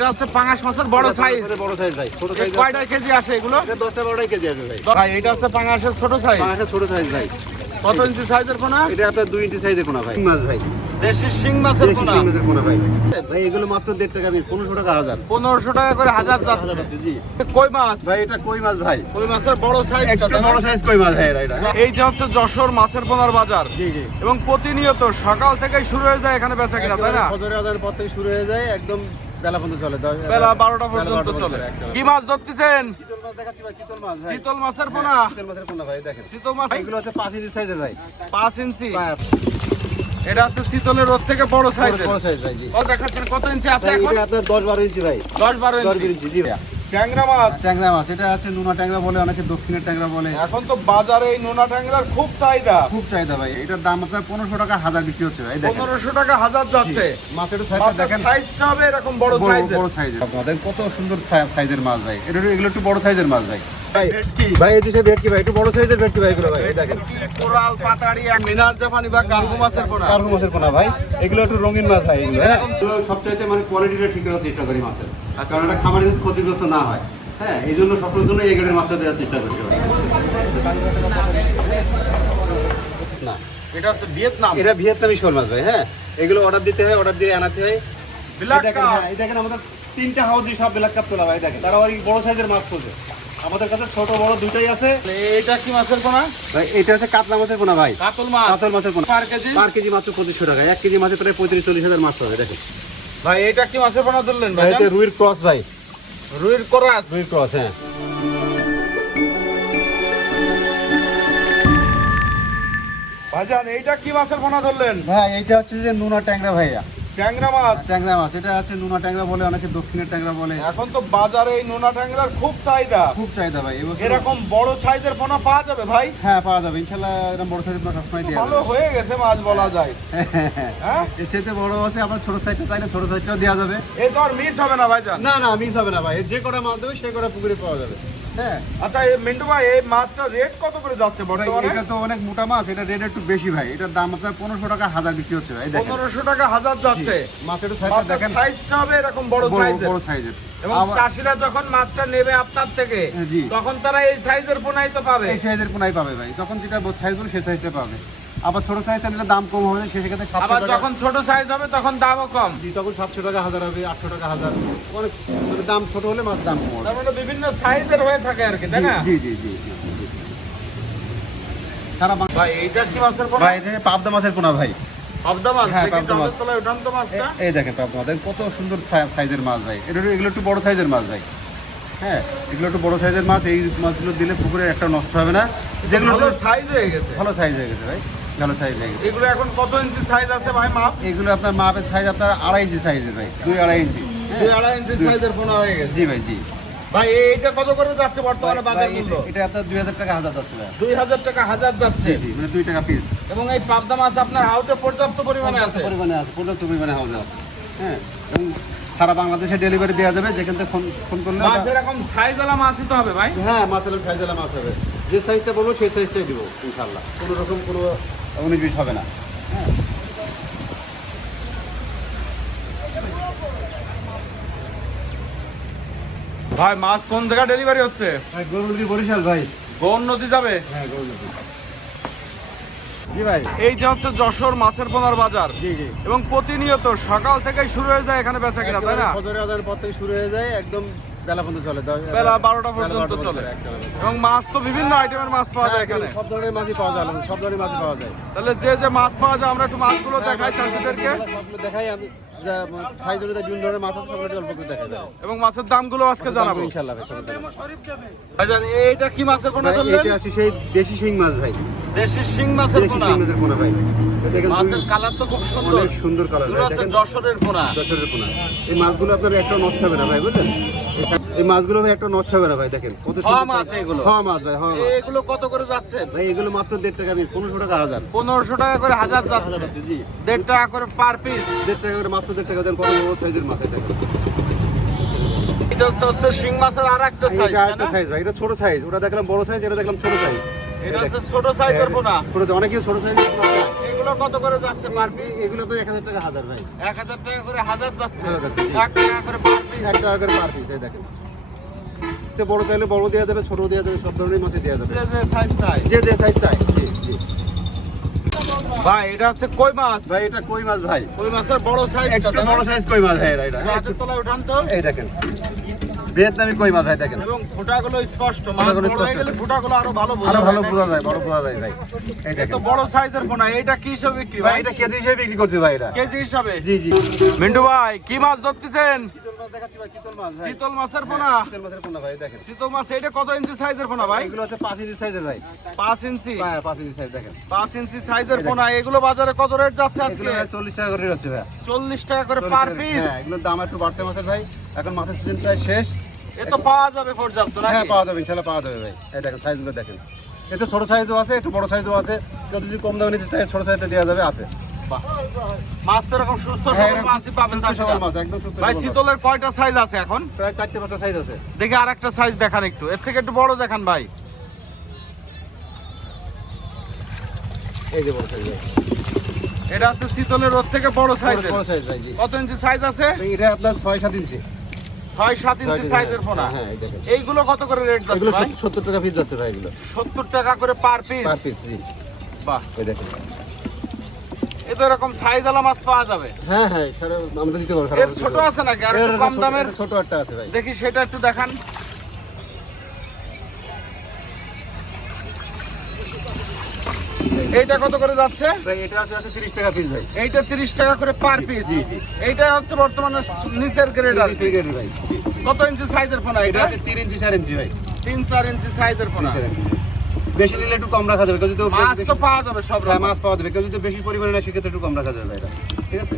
এটা হচ্ছে পাঙাশ মাছের বড় সাইজ। বড় সাইজ ভাই। ছোট সাইজ কয়টা কেজি আসে এগুলো? এটা 10-12 কেজি আসবে ভাই। ভাই এটা হচ্ছে পাঙাশের ছোট সাইজ। পাঙাশের ছোট সাইজ ভাই। কত ইঞ্চি সাইজের পোনা? এটা আপনার 2 ইঞ্চি সাইজের পোনা ভাই। মাছ ভাই। দেশি শিং মাছের পোনা। দেশি শিং মাছের পোনা ভাই। ভাই এগুলো মাত্র 1.5 টাকা পিস, 1500 টাকা হাজার। 1500 টাকা করে হাজার যাচ্ছে। জি। কই মাছ? ভাই এটা কই মাছ ভাই। কই মাছের বড় সাইজ। একটু বড় সাইজ কই মাছ ভাই এটা। এই যে হচ্ছে যশোর মাছের পোনার বাজার। জি জি। এবং প্রতিনিয়ত সকাল থেকেই শুরু হয়ে যায় এখানে বেচা কিনা, তাই না? ফজরের আজানের পর থেকে শুরু হয়ে যায়, একদম বেলা পর্যন্ত চলে। বেলা 12টা পর্যন্ত চলে। কি মাছ ধরতেছেন? চিতল মাছ দেখাচ্ছি ভাই। চিতল মাছ ভাই। চিতল মাছের পোনা। চিতল মাছের পোনা ভাই দেখেন। চিতল মাছ এগুলো হচ্ছে 5 ইঞ্চি সাইজের ভাই। 5 ইঞ্চি। এটা হচ্ছে চিতলের রোদ থেকে বড় সাইজের। বড় সাইজ ভাই। জি। কত দেখাচ্ছেন? কত ইঞ্চি আছে ভাই এখন? এটা আপনার 10-12 ইঞ্চি ভাই। 10-12 ইঞ্চি। জি ভাই। ট্যাংরা মাছ। ট্যাংরা মাছ এটা আছে নোনা ট্যাংরা বলে, অনেকে দক্ষিণের ট্যাংরা বলে। এখন তো বাজারে এই নোনা ট্যাংরার খুব চাহিদা। খুব চাহিদা ভাই। এটার দাম আপনার 1500 টাকা হাজার বিক্রি হচ্ছে ভাই। দেখেন 1500 টাকা হাজার যাচ্ছে। মাছের সাইজটা দেখেন। সাইজটা হবে এরকম বড় সাইজের। বড় সাইজের। আপনাদের কত সুন্দর সাইজের মাছ ভাই। এগুলো একটু বড় সাইজের মাছ ভাই। ভাই এই যে ভেটকি ভাই, একটু বড় সাইজের ভেটকি ভাই এগুলো ভাই। এই দেখেন কোরাল, পাতাড়ি, মিনার জাপানি বা কার্গো মাছের পোনা। কার্গো মাছের পোনা ভাই। এগুলো একটু রঙিন মাছ ভাই এগুলো। হ্যাঁ সবচাইতে মানে কোয়ালিটিটা ঠিক রাখার চেষ্টা করি মাছের, কারণ এটা খামারে যদি ক্ষতিগ্রস্ত না হয়। হ্যাঁ এই জন্য সকলের জন্য এই গ্রেডের মাছটা দেওয়ার চেষ্টা করছি না। এটা হচ্ছে ভিয়েতনাম। এটা ভিয়েতনামি শোল মাছ ভাই। হ্যাঁ এগুলো অর্ডার দিতে হয়, অর্ডার দিয়ে আনাতে হয়। এই দেখেন আমাদের 3টা হাউস দিয়ে সব ব্ল্যাক কাপ তোলা ভাই। দেখেন তারা ওই বড় সাইজের মাছ করছে। আমাদের কাছে ছোট বড় দুটাই আছে। এটা কি মাছের পোনা? ভাই এটা হচ্ছে কাতলা মাছের পোনা ভাই। কাতল মাছ। কাতল মাছের পোনা। পার কেজি মাত্র 2500 টাকা। 1 কেজি মাছে প্রায় 35-40 হাজার মাছ হবে। দেখেন ভাই এটা কি মাছের পোনা ধরলেন ভাই? এটা রুইর ক্রস ভাই। রুইর ক্রস। রুইর ক্রস হ্যাঁ। ভাইজান এইটা কি মাছের পোনা ধরলেন? ভাই এটা হচ্ছে যে নোনা ট্যাংরা ভাইয়া। ট্যাংরা মাছ। ট্যাংরা মাছ এটা হচ্ছে নোনা ট্যাংরা বলে, অনেকে দক্ষিণের ট্যাংরা বলে। এখন তো বাজারে এই নোনা ট্যাংরার খুব চাহিদা। খুব চাহিদা ভাই। এরকম বড় সাইজের পোনা পাওয়া যাবে ভাই? হ্যাঁ পাওয়া যাবে ইনশাআল্লাহ। এরকম বড় সাইজের পোনা সবসময় দেওয়া ভালো যাবে। হয়ে গেছে মাছ বলা যায়। হ্যাঁ এর চাইতে বড় আছে, আবার ছোট সাইজটা চাইলে ছোট সাইজটাও দেওয়া যাবে। এই তো আর মিস হবে না ভাইজান। না না মিস হবে না ভাই। যে কটা মাছ দেবে সেই কটা পুকুরে পাওয়া যাবে। হ্যাঁ আচ্ছা এই মিন্টু ভাই এই মাছটার রেট কত করে যাচ্ছে বর্তমানে? এটা তো অনেক মোটা মাছ, এটা রেট একটু বেশি ভাই। এটার দাম আপনার 1500 টাকা হাজার বিক্রি হচ্ছে ভাই। দেখেন 1500 টাকা হাজার যাচ্ছে। মাছের সাইজটা দেখেন। সাইজটা হবে এরকম বড় সাইজের। বড় সাইজের। এবং চাষিরা যখন মাছটা নেবে আপনার থেকে তখন তারা এই সাইজের পোনাই তো পাবে। এই সাইজের পোনাই পাবে ভাই। তখন যেটা সাইজ বলে সেই সাইজটা পাবে। আবার ছোট সাইজটা নিলে দাম কম হবে, সেক্ষেত্রে 700 আবার টাকা। যখন ছোট সাইজ হবে তখন দামও কম। তখন 700 টাকা হাজার হবে, 800 টাকা হাজার। অনেক মানে দাম ছোট হলে মাছ দাম কম হবে। তার মানে বিভিন্ন সাইজের হয়ে থাকে আর কি, তাই না? জি জি জি জি। সারা ভাই এইটা কি মাছের পোনা? ভাই এটা পাবদা মাছের পোনা ভাই। পাবদা মাছ। হ্যাঁ, দেখি পাবদা মাছ। তলায় উঠান তো মাছটা। এই দেখেন পাবদা মাছ কত সুন্দর সাইজের মাছ ভাই। এগুলো একটু বড় সাইজের মাছ ভাই। হ্যাঁ এগুলো একটু বড় সাইজের মাছ। এই মাছগুলো দিলে পুকুরে একটা নষ্ট হবে না। যেগুলো ভালো সাইজ হয়ে গেছে। ভালো সাইজ হয়ে গেছে ভাই। ভালো সাইজ হয়ে গেছে। এগুলো এখন কত ইঞ্চি সাইজ আছে ভাই মাপ? এগুলো আপনার মাপের সাইজ আপনার 2.5 ইঞ্চি সাইজের ভাই। 2-2.5 ইঞ্চি। 2.5 ইঞ্চি সাইজের পোনা হয়ে গেছে। জি ভাই জি। ভাই এইটা কত করে যাচ্ছে বর্তমানে বাজার মূল্য? এটা আপনার 2000 টাকা হাজার যাচ্ছে ভাই। 2000 টাকা হাজার যাচ্ছে। জি মানে 2 টাকা পিস। এবং এই পাবদা মাছ আপনার হাউটে পর্যাপ্ত পরিমাণে আছে। পরিমাণে আছে, পর্যাপ্ত পরিমাণে হাউজে আছে। হ্যাঁ এবং সারা বাংলাদেশে ডেলিভারি দেওয়া যাবে। যেখান থেকে ফোন করলে মাছ এরকম সাইজওয়ালা মাছই তো হবে ভাই? হ্যাঁ মাছের সাইজওয়ালা মাছ হবে। যে সাইজটা বলবো সেই সাইজটাই দিব ইনশাআল্লাহ। কোনো রকম কোনো 19-20 হবে না। হ্যাঁ ভাই মাছ কোন জায়গা ডেলিভারি হচ্ছে? ভাই গরুলদি বরিশাল ভাই। গৌর নদী যাবে? হ্যাঁ গরুলদি। জি ভাই। এই যে হচ্ছে যশোর মাছের পোনার বাজার। জি জি। এবং প্রতিনিয়ত সকাল থেকেই শুরু হয়ে যায় এখানে বেচা কিনা, তাই না? ফজরের আজানের পর থেকে শুরু হয়ে যায়, একদম বেলা পর্যন্ত চলে। বেলা 12টা পর্যন্ত চলে। এবং মাছ তো বিভিন্ন আইটেমের মাছ পাওয়া যায় এখানে। সব ধরনের মাছই পাওয়া যায়, সব ধরনের মাছই পাওয়া যায়। তাহলে যে যে মাছ পাওয়া যায় আমরা একটু মাছগুলো দেখাই চাষিদেরকে। সবগুলো দেখাই আমি। সাইজ অনুযায়ী বিভিন্ন ধরনের মাছ আছে, সবগুলো অল্প করে দেখা যায়। এবং মাছের দামগুলো আজকে জানাবো ইনশাআল্লাহ ভাই। ভাইজান এইটা কি মাছের পোনা ধরলেন? এটা আছে সেই দেশি শিং মাছ ভাই। দেশি শিং মাছের দেশি পোনা। শিং মাছের পোনা ভাই। দেখেন মাছের কালার তো খুব সুন্দর। অনেক সুন্দর কালার এগুলো ভাই। হচ্ছে দেখেন যশোরের পোনা। যশোরের পোনা। এই মাছগুলো আপনার একটা নষ্ট হবে না ভাই, বুঝলেন? এই মাছগুলো ভাই একটা নষ্ট হবে না ভাই। দেখেন কত হওয়া সুন্দর মাছ এগুলো। হওয়া মাছ ভাই, হওয়া মাছ। এগুলো কত করে যাচ্ছে ভাই? এগুলো মাত্র 1.5 টাকা পিস, 1500 টাকা হাজার। 1500 টাকা করে হাজার যাচ্ছে। জি 1.5 টাকা করে পার পিস। 1.5 টাকা করে, মাত্র 1.5 টাকা দেন। কত বড় সাইজের মাছ দেখেন। এটা হচ্ছে শিং মাছের আরেকটা সাইজ। এটা আরেকটা সাইজ ভাই। এটা ছোট সাইজ। ওটা দেখলাম বড় সাইজ, এটা দেখলাম ছোট সাইজ। এটা হচ্ছে ছোট সাইজের পোনা। ছোট, অনেকেই ছোট সাইজ। এগুলো কত করে যাচ্ছে পার পিস? এগুলো তো 1000 টাকা হাজার ভাই। 1000 টাকা করে হাজার যাচ্ছে, 1000 যাচ্ছে। 1 টাকা করে পার পিস। 1 টাকা করে পার পিস, এই দেখেন। তো বড় চাইলে বড় দেওয়া যাবে, ছোট দেওয়া যাবে, সব ধরনের মাছই দেওয়া যাবে। যে সাইজ চাই। যে সাইজ চাই। জি জি। ভাই এটা হচ্ছে কই মাছ। ভাই এটা কই মাছ ভাই। কই মাছের বড় সাইজটা, একটু বড় সাইজ কই মাছ ভাই এটা। হাতের তলায় উঠান তো। এই দেখেন। ভিয়েতনামি কই মাছ ভাই দেখেন। এবং ফোঁটাগুলো স্পষ্ট, মাছ ফোঁটাগুলো বড় হয়ে স্পষ্ট। গেলে ফোঁটাগুলো আরো ভালো বোঝা আরো যায়। ভালো বোঝা যায়, বড় বোঝা যায় ভাই। এই তো দেখেন। বড় সাইজের পোনা, এটা কি হিসাবে বিক্রি ভাই ভাই? এটা কেজি হিসেবে বিক্রি করছে ভাই এটা। কেজি হিসাবে? জি জি। মিন্টু ভাই কি মাছ ধরতেছেন? চিতল মাছ দেখাচ্ছি ভাই, চিতল মাছ ভাই। চিতল মাছের পোনা। চিতল মাছের পোনা ভাই দেখেন। চিতল মাছ এটা কত ইঞ্চি সাইজের পোনা ভাই? এগুলো হচ্ছে 5 ইঞ্চি সাইজের ভাই। 5 ইঞ্চি। হ্যাঁ 5 ইঞ্চি সাইজ দেখেন। 5 ইঞ্চি সাইজের পোনা, এগুলো বাজারে কত রেট যাচ্ছে আজকে? এগুলো ভাই 40 টাকা করে যাচ্ছে ভাই। 40 টাকা করে পার পিস। হ্যাঁ এগুলোর দাম একটু বাড়ছে মাছের ভাই। এখন মাছের সিজন প্রায় শেষ। এ তো পাওয়া যাবে পর্যাপ্ত নাকি? হ্যাঁ পাওয়া যাবে, ইনশাআল্লাহ পাওয়া যাবে ভাই। এই দেখেন সাইজগুলো দেখেন। এতে ছোট সাইজও আছে, একটু বড় সাইজও আছে। কেউ যদি কম দামে নিতে চায় ছোট সাইজে দেওয়া যাবে, আছে। বাহ। মাছ তো এরকম সুস্থ হ্যাঁ, সবল এরকম মাছই পাবেন সুস্থ চাষিরা। সবল মাছ, একদম সুস্থ ভাই সবল মাছ। চিতলের কয়টা সাইজ আছে এখন? প্রায় 4-5টা সাইজ আছে। দেখি আরেকটা সাইজ দেখান একটু, এর থেকে একটু বড় দেখান ভাই। এই যে বড় সাইজ ভাই। এটা হচ্ছে চিতলের ওর থেকে বড় সাইজ। বড় সাইজ ভাই জি। কত ইঞ্চি সাইজ আছে? এটা আপনার 6-7 ইঞ্চি। 6-7 ইঞ্চি সাইজের পোনা। হ্যাঁ এই দেখেন। এইগুলো কত করে রেট যাচ্ছে এগুলো ভাই? 70 টাকা পিস যাচ্ছে ভাই এগুলো। 70 টাকা করে পার পিস। পার পিস জি। বাহ, এই দেখেন। এই তো এরকম সাইজ আলা মাছ পাওয়া যাবে। হ্যাঁ হ্যাঁ সারা আমাদের দিতে পারবো। এর ছোট আছে নাকি আর একটু কম দামের? ছোট একটা আছে ভাই। দেখি সেটা একটু দেখান। এইটা কত করে যাচ্ছে? ভাই এটা আছে 30 টাকা পিস ভাই। এইটা 30 টাকা করে পার পিস। এইটা হচ্ছে বর্তমানে নিচের গ্রেড আর কি। ঠিক আছে ভাই। কত ইঞ্চি সাইজের পোনা এটা এটা? আছে 3 ইঞ্চি 4 ইঞ্চি ভাই। 3-4 ইঞ্চি সাইজের পোনা। বেশি নিলে একটু কম রাখা যাবে। কেউ যদি মাছ তো পাওয়া যাবে সব হ্যাঁ রকম। মাছ পাওয়া যাবে। কেউ যদি বেশি পরিমাণে নেয় সেক্ষেত্রে একটু কম রাখা যাবে এটা। ঠিক আছে।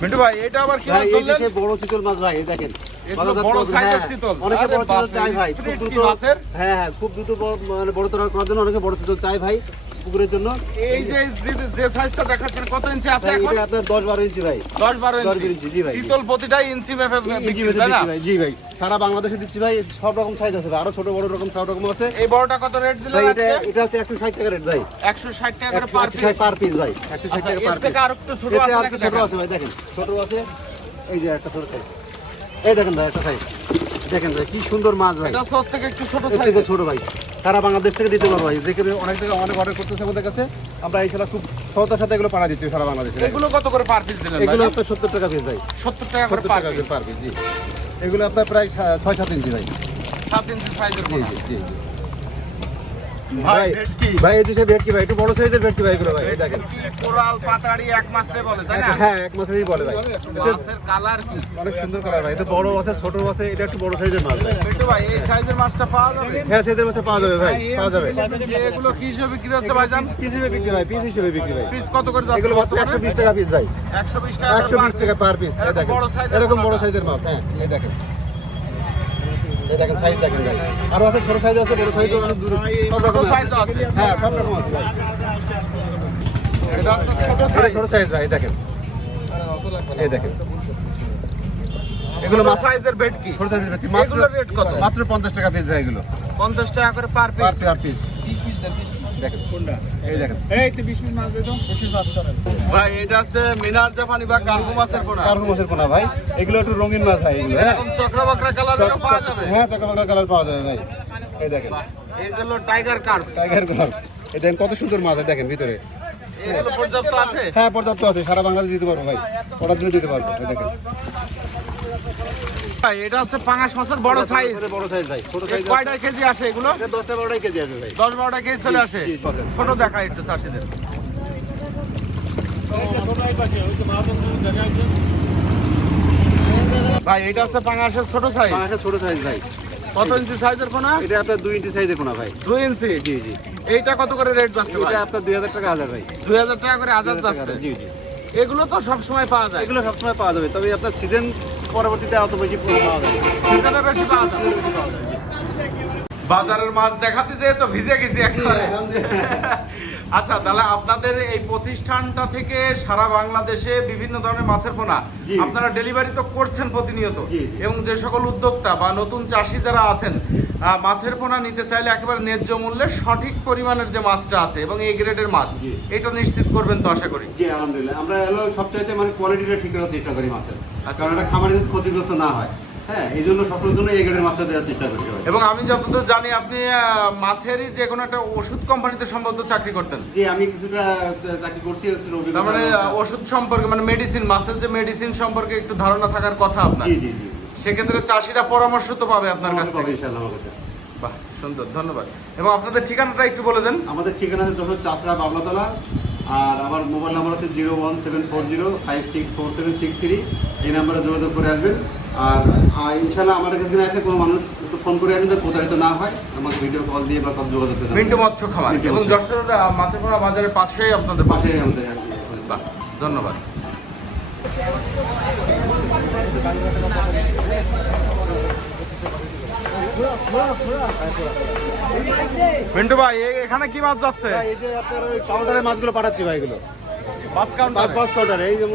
মিন্টু ভাই এটা আবার কি ভাই মাছ এই বললেন? দেশে বড় চিতল মাছ ভাই এই দেখেন। এগুলো বড় সাইজের চিতল। অনেকে আরে বড় চিতল বাপরে, চাই ভাই। খুব স্প্রিট কি দ্রুত মাছের? হ্যাঁ হ্যাঁ খুব দ্রুত মানে বড় তর করার জন্য অনেকে বড় চিতল চাই ভাই পুকুরের জন্য। এই যে যে সাইজটা দেখাচ্ছেন কত ইঞ্চি আছে ভাই এখন? এটা আপনার 10-12 ইঞ্চি ভাই। 10-12 10 ইঞ্চি। ইঞ্চি জি ভাই। চিতল প্রতিটাই ইঞ্চি মেপে ইঞ্চি বিক্রি, বেশি তাই না? বিক্রি ভাই। জি ভাই। সারা বাংলাদেশে দিচ্ছি ভাই। সব রকম সাইজ আছে ভাই। আরো ছোট বড় রকম সব রকম আছে। এই বড়টা কত রেট দিলেন ভাই আজকে? এটা হচ্ছে 160 টাকা রেট ভাই। 160 টাকা করে পার পিস। 160 পার পিস ভাই। 160 আচ্ছা, টাকা এর পার পিস। থেকে আরেকটু ছোট এতে আছে আর নাকি ছোট দেখান? আছে ভাই দেখেন। ছোট আছে। এই যে একটা ছোট সাইজ। এই দেখেন ভাই একটা সাইজ। দেখেন ভাই কি সুন্দর মাছ ভাই। এটা সব থেকে একটু ছোট এর সাইজ। থেকে ছোট ভাই। সারা বাংলাদেশ থেকে দিতে পারবো ভাই। দেখে অনেক জায়গায় অনেক অর্ডার করতেছে আমাদের কাছে। আমরা এই খেলা খুব সহজতার সাথে এগুলো পাঠা দিচ্ছি সারা বাংলাদেশে। এগুলো কত করে পার পিস দিলেন? এগুলো আপনার 70 টাকা পিস ভাই। 70 টাকা করে 70 পার টাকা পিস। পার পিস জি। এগুলো আপনার প্রায় 6-7 ইঞ্চি ভাই। 7 ইঞ্চি সাইজের জি পোনা। জি জি। ভাই ভাই ভেটকি। ভাই এই দেশে ভেটকি ভাই একটু বড় সাইজের ভেটকি ভাই এগুলো ভাই। এই দেখেন। ভেটকি, কোরাল, পাতাড়ি এক মাসে বলে, তাই না? হ্যাঁ এক মাসেরই বলে ভাই। এতে মাছের কালার কি? অনেক সুন্দর কালার ভাই। এটা বড় আছে ছোট আছে। এটা একটু বড় সাইজের মাছ ভাই। মিন্টু ভাই এই সাইজের মাছটা পাওয়া যাবে? হ্যাঁ সেদের মধ্যে পাওয়া যাবে ভাই। পাওয়া যাবে। এগুলো কি হিসেবে বিক্রি হচ্ছে ভাইজান? পিস হিসেবে বিক্রি ভাই। পিস হিসেবে বিক্রি ভাই। পিস কত করে যাচ্ছে? এগুলো মাত্র 120 টাকা পিস ভাই। 120 টাকা করে 120 টাকা পার পিস। এই দেখেন। বড় সাইজের এরকম বড় পোনাটা। সাইজের মাছ। হ্যাঁ এই দেখেন। এই দেখেন সাইজ দেখেন ভাই। আরো আছে ছোট সাইজ আছে বড় সাইজও অনেক দূর সব রকম ছোট সাইজও আছে। হ্যাঁ সব রকম আছে ভাই। এটা হচ্ছে ছোট এটা সাইজ। ছোট সাইজ ভাই এই দেখেন। এই দেখেন। এগুলো ছোট মাছ সাইজের ভেটকি। ছোট সাইজের ভেটকি। মাত্র এগুলোর রেট কত? মাত্র 50 টাকা পিস ভাই এগুলো। 50 টাকা করে পার পার পিস। পিস। দেখেন। এই দেখেন। এই তো 20 পিস মাছ দে তো। 20 পিস মাছ করেন। ভাই এটা হচ্ছে মিনার জাপানি বা কার্গো মাছের পোনা। কার্গো মাছের পোনা ভাই। এগুলো একটু রঙিন মাছ ভাই এগুলো। হ্যাঁ এরকম চক্রবক্রা কালারেরও পাওয়া যাবে। হ্যাঁ চকমকা কালার পাওয়া যাবে ভাই। এই দেখেন। এগুলো টাইগার কার্ভ। Tiger colour. এই দেখেন কত সুন্দর মাছ দেখেন ভিতরে। এগুলো পর্যাপ্ত আছে? হ্যাঁ পর্যাপ্ত আছে। সারা বাংলাদেশ দিতে পারবো ভাই। অর্ডার দিলে দিতে পারবো। এই দেখেন। ভাই এটা হচ্ছে পাঙাশ মাছের বড় সাইজ। বড় সাইজ ভাই। ছোট এই সাইজ কয়টা কেজি আসে এগুলো? 10-12 কেজি আসবে ভাই। 10-12টা কেজি চলে আসে। জি, বলেন। ছোট দেখায় একটু চাষিদের। ভাই এটা হচ্ছে পাঙাশের ছোট সাইজ। পাঁচটা ছোট সাইজ ভাই। কত ইঞ্চি সাইজের পোনা? এটা আপনার 2 ইঞ্চি সাইজের পোনা ভাই। 2 ইঞ্চি। জি জি। এইটা কত করে রেট যাচ্ছে ভাই? এটা আপনার 2000 টাকা হাজার ভাই। 2000 টাকা করে আজাদ 2000 টাকা যাচ্ছে। হাজার, জি জি। এগুলো তো সব সময় পাওয়া যায়। এগুলো সবসময় পাওয়া যাবে। তবে আপনার সিজন পরবর্তীতে অত বেশি পাওয়া যাবে না। সিজনে বেশি পাওয়া যায়। বাজারের মাছ দেখাতে যেয়ে তো ভিজে গেছি একেবারে। আচ্ছা, তাহলে আপনাদের এই প্রতিষ্ঠানটা থেকে সারা বাংলাদেশে বিভিন্ন ধরনের মাছের পোনা জি। আপনারা ডেলিভারি তো করছেন প্রতিনিয়ত, জি। এবং যে সকল উদ্যোক্তা বা নতুন চাষি যারা আছেন মাছের পোনা নিতে চাইলে একেবারে ন্যায্য মূল্যে সঠিক পরিমাণের যে মাছটা আছে এবং এই গ্রেডের মাছ, জি। এটা নিশ্চিত করবেন তো আশা করি। জি আলহামদুলিল্লাহ, আমরা হলো সবচাইতে মানে কোয়ালিটিটা ঠিক রাখার চেষ্টা করি মাছের, আচ্ছা। কারণ এটা খামারে যাতে ক্ষতিগ্রস্ত না হয়। হ্যাঁ, এই জন্য সকলের জন্য এই গ্রেডের মাছটা দেওয়ার চেষ্টা করতে হবে। এবং আমি যতদূর জানি আপনি মাছেরই যে কোনো একটা ওষুধ কোম্পানিতে সম্ভবত চাকরি করতেন। জি, আমি কিছুটা চাকরি করছি, হচ্ছে তার মানে ওষুধ সম্পর্কে, মানে মেডিসিন, মাছের যে মেডিসিন সম্পর্কে একটু ধারণা থাকার কথা আপনার। জি জি জি, সেক্ষেত্রে চাষিরা পরামর্শ তো পাবে আপনার কাছ পাবে থেকে। ইনশাআল্লাহ আমার কাছে। বাহ, সুন্দর, ধন্যবাদ। এবং আপনাদের ঠিকানাটা একটু বলে দেন। আমাদের ঠিকানা আছে যশোর চাষড়া বাবলাতলা, আর আমার মোবাইল নাম্বার হচ্ছে 01740564763। এই নাম্বারে যোগাযোগ করে আসবেন। আর ইনশাআল্লাহ আমাদের কাছে এসে কোনো মানুষ একটু ফোন করে আসবেন, প্রতারিত না হয়, আমাকে ভিডিও কল দিয়ে বা সব যোগাযোগ করে মিন্টু মৎস্য খামার মিন্টু এবং মৎস্য। যশোর মাছের পোনা বাজারের পাশেই আপনাদের পাশে আমাদের বাহ, ধন্যবাদ। মিন্টু ভাই, এখানে কি মাছ যাচ্ছে? এই যে আপনার ওই কাউন্টারে মাছগুলো পাঠাচ্ছি ভাই, এগুলো মাছ কাউন্টার। পাঁচ কাউন্টারে, এই যে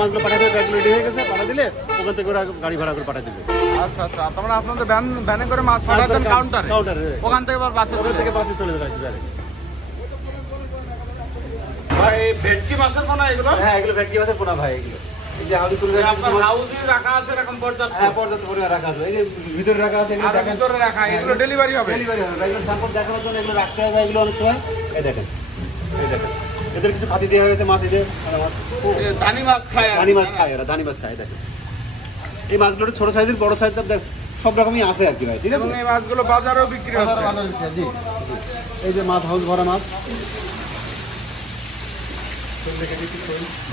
মাছগুলো পাঠাতে রেডি হয়ে গেছে, পাঠা দিলে ওখান থেকে ওরা গাড়ি ভাড়া করে পাঠা দিবে। আচ্ছা আচ্ছা, তার মানে আপনাদের ভ্যানে করে মাছ পাঠাতেন কাউন্টারে, ওখান থেকে আবার বাসে ওখান থেকে বাসে চলে যাবে। ভাই, ভেটকি মাছের পোনা এগুলো? হ্যাঁ, এগুলো ভেটকি মাছের পোনা ভাই, এগুলো এই যে হাউজি তুলে আপনার হাউজে রাখা আছে এখন পর্যাপ্ত? হ্যাঁ, পর্যাপ্ত পরিমাণ রাখা আছে, এই যে ভিতরে রাখা আছে, এগুলো আর দেখেন ভিতরে রাখা, এগুলো ডেলিভারি হবে? ডেলিভারি হবে ভাই। এগুলো স্যাম্পল দেখানোর জন্য এগুলো রাখতে হবে ভাই, এগুলো অনেক সময়। এই দেখেন, এই দেখেন, এদের কিছু ফাতি দেওয়া হয়েছে মাছ, এই যে এ, দানি মাছ খায় আর কি। দানি মাছ খায় ওরা, দানি মাছ খায়। দেখেন এই মাছগুলো ছোট সাইজের, বড় সাইজের, সব রকমই আছে আর কি ভাই, ঠিক আছে। এবং এই মাছগুলো বাজারেও বিক্রি হচ্ছে। জি জি। এই যে মাছ, হাউস ভরা মাছ।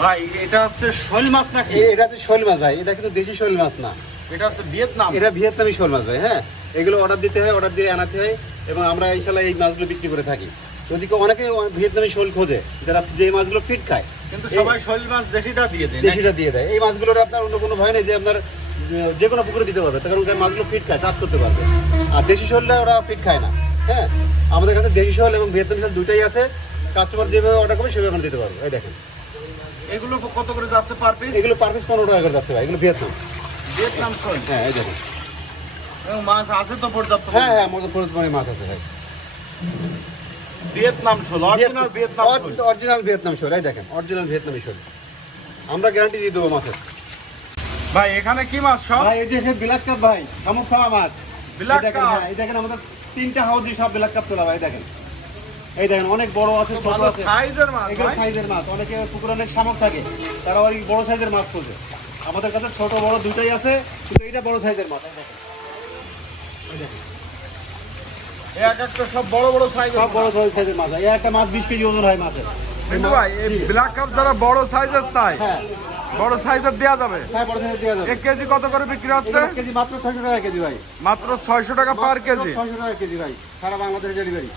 ভাই, এটা হচ্ছে শোল মাছ নাকি? এটা হচ্ছে শোল মাছ ভাই, এটা কিন্তু দেশি শোল মাছ না, এটা হচ্ছে ভিয়েতনাম। এটা ভিয়েতনামি শোল মাছ ভাই। হ্যাঁ, এগুলো অর্ডার দিতে হয়, অর্ডার দিয়ে আনাতে হয়, এবং আমরা ইনশাল্লাহ এই মাছগুলো বিক্রি করে থাকি। যদি কেউ অনেকে ভিয়েতনামি শোল খোঁজে, যারা যে মাছগুলো ফিট খায়, কিন্তু সবাই শোল মাছ দেশিটা দিয়ে দেয়। দেশিটা দিয়ে দেয়। এই মাছগুলোর আপনার অন্য কোনো ভয় নেই যে আপনার যে কোনো পুকুরে দিতে পারবে, তার কারণ মাছগুলো ফিট খায়, চাষ করতে পারবে। আর দেশি শোলটা ওরা ফিট খায় না। হ্যাঁ, আমাদের কাছে দেশি শোল এবং ভিয়েতনামি শোল দুইটাই আছে, কাস্টমার যেভাবে অর্ডার করবে সেভাবে আমরা দিতে পারবো। এই দেখেন, এগুলো কত করে যাচ্ছে পার পিস? এগুলো পার পিস 15 টাকা করে যাচ্ছে ভাই, এগুলো ভিয়েতনাম। ভিয়েতনাম শোল। হ্যাঁ, এই দেখেন। এবং মাছ আছে তো পর্যাপ্ত? হ্যাঁ হ্যাঁ, আমাদের পরিমাণে মাছ আছে ভাই। ভিয়েতনাম শোল, অরিজিনাল ভিয়েতনাম শোল। অরিজিনাল ভিয়েতনাম শোল, এই দেখেন, অরিজিনাল ভিয়েতনামি শোল। আমরা গ্যারান্টি দিয়ে দেবো মাছের। ভাই, এখানে কি মাছ সব? ভাই এই যে ব্ল্যাক কাপ ভাই, শামুক খাওয়া মাছ। ব্ল্যাক এই দেখেন, কাপ? হ্যাঁ, এই দেখেন আমাদের 3টা হাউজি সব ব্ল্যাক কাপ তোলা ভাই। দেখেন, এই দেখেন, অনেক বড় আছে, ছোট ভালো আছে। সাইজের মাছ এগুলো ভাই। সাইজের মাছ। অনেকে পুকুরে অনেক শামুক থাকে, তারা ওই বড় সাইজের মাছ খোঁজে। আমাদের কাছে ছোট বড় দুটোই আছে, কিন্তু এটা বড় সাইজের মাছ। এই দেখেন, এই দেখেন, এক একটা সব বড় বড় সাইজ। সব বড় সাইজের মাছ। এই একটা মাছ 20 কেজি ওজন হয় মাছের। কিন্তু ভাই, এই ব্ল্যাক কাপ যারা বড় সাইজের চাই, হ্যাঁ বড় সাইজের দেয়া যাবে? হ্যাঁ, বড় সাইজের দেওয়া যাবে। 1 কেজি কত করে বিক্রি হচ্ছে? এগুলো কেজি মাত্র 600 টাকা কেজি ভাই। মাত্র 600 টাকা পার কেজি। 600 টাকা কেজি ভাই, সারা বাংলাদেশ ডেলিভারি।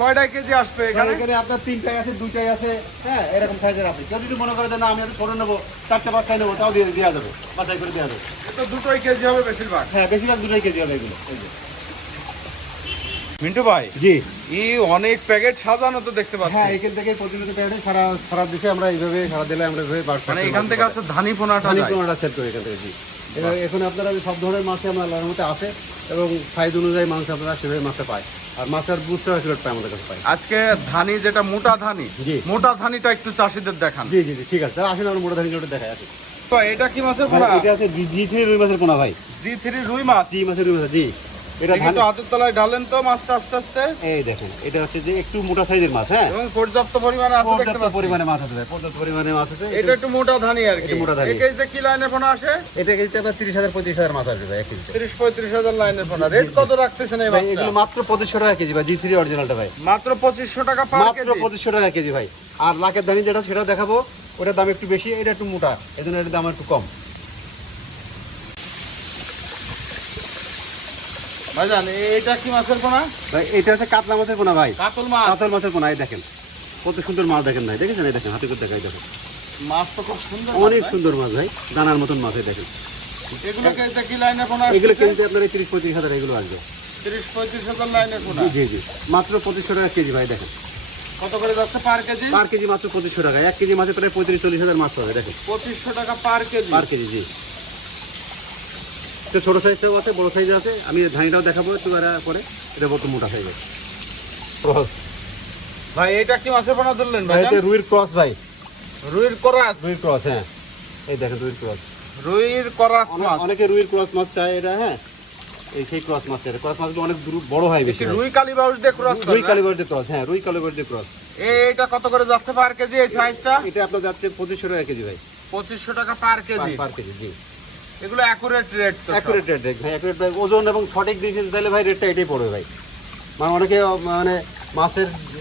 কয়টা কেজি আসবে এখানে? এখানে আপনার 3টাই আছে, 2টাই আছে। হ্যাঁ, এরকম সাইজের আছে। কেউ যদি মনে করে যে না আমি একটু ছোট নেবো, 4টা 5টাই নেবো, তাও দেওয়া যাবে, বাছাই করে দেওয়া যাবে। তো দুটোই কেজি হবে বেশিরভাগ। হ্যাঁ, বেশিরভাগ 2টাই কেজি হবে এগুলো। এই যে মিন্টু ভাই, জি, এই অনেক প্যাকেট সাজানো তো দেখতে পাচ্ছি। হ্যাঁ, এখান থেকে প্রতিনিয়ত প্যাকেটে সারা দেশে আমরা এইভাবে সারা দিলে আমরা এইভাবে মানে এখান থেকে আছে ধানি পোনাটা যায়। পোনাটা সেল করি এখান থেকে। জি, এখন আপনারা সব ধরনের মাছ আমরা আল্লাহর মধ্যে আছে, এবং সাইজ অনুযায়ী মাছ আপনারা সেভাবে মাছটা পায়। আর মাছের বুঝতে হয় পায় আমাদের কাছে পায়। আজকে ধানি যেটা মোটা ধানি, জি। মোটা ধানিটা একটু চাষীদের দেখান। জি জি জি, ঠিক আছে, তাহলে আসেন আমরা মোটা ধানি জোটে দেখাই। আছে তো এটা কি মাছের পোনা? এটা আছে জি3 রুই মাছের পোনা ভাই। D3 রুই মাছ। জি মাছের রুই মাছ। জি, এটা ধান। কিন্তু হাতের তলায় ঢালেন তো মাছটা আস্তে আস্তে। এই দেখেন, এটা হচ্ছে যে একটু মোটা সাইজের মাছ। হ্যাঁ, এবং পর্যাপ্ত পরিমাণে আছে দেখতে পর্যাপ্ত পাচ্ছি। পরিমাণে মাছ আছে ভাই, পর্যাপ্ত পরিমাণে মাছ আছে। এটা একটু মোটা ধানি আর কি। একটু মোটা ধানি। এই কেজিতে কি লাইনের পোনা আসে? এটা কেজিতে আপনার 30,000 35,000 মাছ আসবে ভাই এক কেজিতে। 30-35 হাজার লাইনের পোনা। রেট কত রাখতেছেন এই ভাই মাছটা? এগুলো মাত্র 2500 টাকা কেজি ভাই, জি3 অরিজিনালটা ভাই। মাত্র 2500 টাকা পার মাত্র কেজি। 2500 টাকা কেজি ভাই। আর লাখের ধানি যেটা সেটাও দেখাবো, ওটার দাম একটু বেশি, এটা একটু মোটা, এজন্য এটার দাম একটু কম। ভাইজান, এইটা কি মাছের পোনা? ভাই এটা হচ্ছে কাতলা মাছের পোনা ভাই, কাতল মাছ। কাতল মাছের পোনা। এই দেখেন কত সুন্দর মাছ, দেখেন ভাই, দেখেছেন? এই দেখেন, হাতে করে দেখাই দেখেন, মাছ তো খুব সুন্দর। অনেক সুন্দর মাছ ভাই, দানার মতন মাছ। এই দেখেন, এগুলো কেজিতে কি লাইনের পোনা? এগুলো কেজিতে আপনার 30-35 হাজার এগুলো আসবে। 30-35 হাজার লাইনের পোনা। জি জি জি, মাত্র 2500 টাকা কেজি ভাই। দেখেন কত করে যাচ্ছে পার কেজি? পার কেজি মাত্র 2500 টাকা। 1 কেজি মাছে প্রায় 35-40 হাজার মাছ হবে দেখেন। 2500 টাকা পার কেজি। পার কেজি জি। তো ছোট সাইজটাও আছে, বড় সাইজ আছে। আমি ধানিটাও দেখাবো একটু পরে। এটা বড় মোটা সাইজ আছে। ক্রস ভাই এটা কি মাছের পোনা ধরলেন ভাই? এটা রুইর ক্রস ভাই। রুইর করাস। রুইর ক্রস, হ্যাঁ। এই দেখেন রুইর ক্রস। রুইর করাস মাছ। অনেকে রুইর ক্রস মাছ চায় এটা, হ্যাঁ। এই সেই ক্রস মাছ, এটা ক্রস মাছগুলো অনেক বড় হয় বেশি। রুই কালীবাউস দিয়ে ক্রস করে। রুই কালীবাউস দিয়ে ক্রস, হ্যাঁ, রুই কালীবাউস দিয়ে ক্রস। এটা কত করে যাচ্ছে পার কেজি এই সাইজটা? এটা আপনার যাচ্ছে 2500 টাকা কেজি ভাই। 2500 টাকা পার কেজি। পার কেজি জি। এগুলো অ্যাকুরেট রেট তো? অ্যাকুরেট রেট ভাই, অ্যাকুরেট ভাই। ওজন এবং সঠিক ডিসিশন দিলে ভাই রেটটা এটাই পড়বে ভাই। মানে অনেকে মানে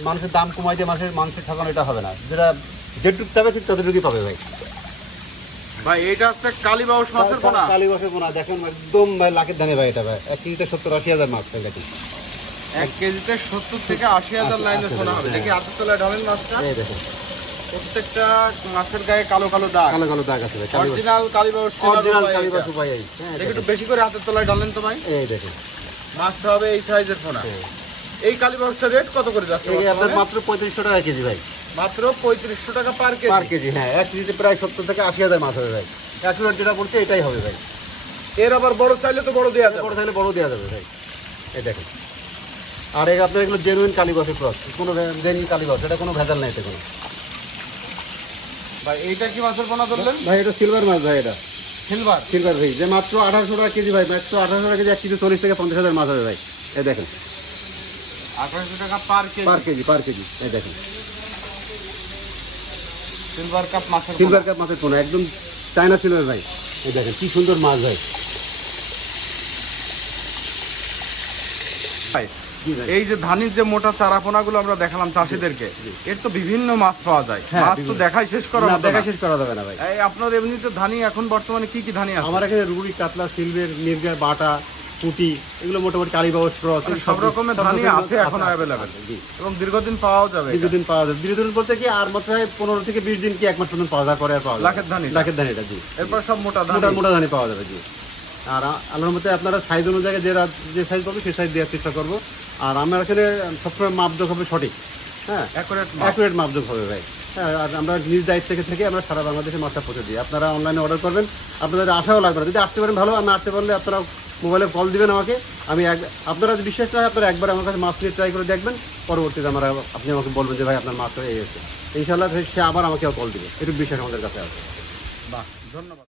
মানুষের দাম কমাই দিয়ে মাংসের ঠকানো এটা হবে না। যেটুকু চাবে ঠিক ততটুকুই পাবে ভাই। ভাই এটা হচ্ছে কালীবাউস মাছের পোনা। কালীবাউসের পোনা দেখেন একদম ভাই লাখের দামে ভাই এটা ভাই। 1 কেজিতে 70-80 হাজার মাছ কাটি। 1 কেজিতে 70 থেকে 80 হাজার লাইনে সোনা হবে। দেখি হাতের তলায় ঢালেন মাছটা। এই দেখেন প্রত্যেকটা মাছের গায়ে কালো কালো দাগ। কালো কালো দাগ আছে ভাই। অরিজিনাল কালীবাউস। অরিজিনাল কালীবাউস ভাই। হ্যাঁ দেখি একটু বেশি করে হাতের তলায় ঢালেন তো ভাই। এই দেখেন মাছটা হবে এই সাইজের পোনা। এই কালীবাউসটার রেট কত করে যাচ্ছে? এই আপনার মাত্র 3500 টাকা কেজি ভাই। মাত্র 3500 টাকা পার কেজি। পার কেজি, হ্যাঁ। 1 কেজিতে প্রায় 70 থেকে 80 হাজার মাছ হবে ভাই। অ্যাকুরেট যেটা বলছে এটাই হবে ভাই। এর আবার বড় চাইলে তো বড় দেয়া যাবে। বড় চাইলে বড় দেওয়া যাবে ভাই। এই দেখেন। আর এই আপনার এগুলো জেনুইন কালীবাউসের ক্রস, কোনো জেনুইন কালীবাউস, এটা কোনো ভেজাল নাই এতে কোনো। ভাই এইটা কি মাছের পোনা ধরলেন? ভাই এটা সিলভার মাছ ভাই। এটা সিলভার। সিলভার ভাই, যে মাত্র 1800 টাকা কেজি ভাই। মাত্র 1800 টাকা কেজি। 1 কেজি 40 থেকে 50 হাজার মাছ হবে ভাই। এই দেখেন 1800 টাকা পার কেজি। পার কেজি, পার কেজি। এই দেখেন সিলভার কাপ মাছের পোনা। সিলভার কাপ মাছের পোনা, একদম চায়না সিলভার ভাই। এই দেখেন কি সুন্দর মাছ ভাই। ভাই জি ভাই। এই যে ধানির যে মোটা চারাপোনাগুলো আমরা দেখালাম চাষিদেরকে, এর তো বিভিন্ন মাছ পাওয়া যায়। হ্যাঁ, মাছ তো বিভিন্ন। দেখাই শেষ করা না, হতো দেখা না। শেষ করা যাবে না ভাই। এই আপনার এমনিতে ধানি এখন বর্তমানে কি কি ধানি আছে? আমার এখানে রুই, কাতলা, সিলভার, মির্গা, বাটা, পুঁটি, এগুলো মোটামুটি কালীবাউস ক্রস, মানে সব রকমের ধানি আছে এখন অ্যাভেলেবেল জি। এবং দীর্ঘদিন পাওয়াও যাবে। দীর্ঘদিন পাওয়া যাবে। দীর্ঘদিন বলতে কি আর মাত্র 15 থেকে 20 দিন কি 1 মাস পর্যন্ত পাওয়া যায়, পরে আর পাওয়া যাবে না। লাখের ধানি এটা জি। এরপর সব মোটা ধানি। মোটা ধানি পাওয়া যাবে জি। আর আল্লাহর মতে আপনারা সাইজ অনুযায়ী যে সাইজ পাবে সেই সাইজ দেওয়ার চেষ্টা করবো। আর আমার এখানে সবসময় মাপযোগ হবে সঠিক, হ্যাঁ, অ্যাকুরেট মাপযোগ হবে ভাই। হ্যাঁ, আর আমরা নিজ দায়িত্ব থেকে আমরা সারা বাংলাদেশে মাছটা পৌঁছে দিই। আপনারা অনলাইনে অর্ডার করবেন, আপনাদের আশাও লাগবে না। যদি আসতে পারেন ভালো, আমি আসতে পারলে আপনারা মোবাইলে কল দিবেন আমাকে। আপনারা যদি বিশ্বাস না হয় আপনারা একবার আমার কাছে মাছ নিয়ে ট্রাই করে দেখবেন। পরবর্তীতে আপনি আমাকে বলবেন যে ভাই আপনার মাছ হয়ে গেছে, ইনশাআল্লাহ সে আবার আমাকেও কল দিবে। একটু বিশ্বাস আমাদের কাছে আছে। বাহ, ধন্যবাদ।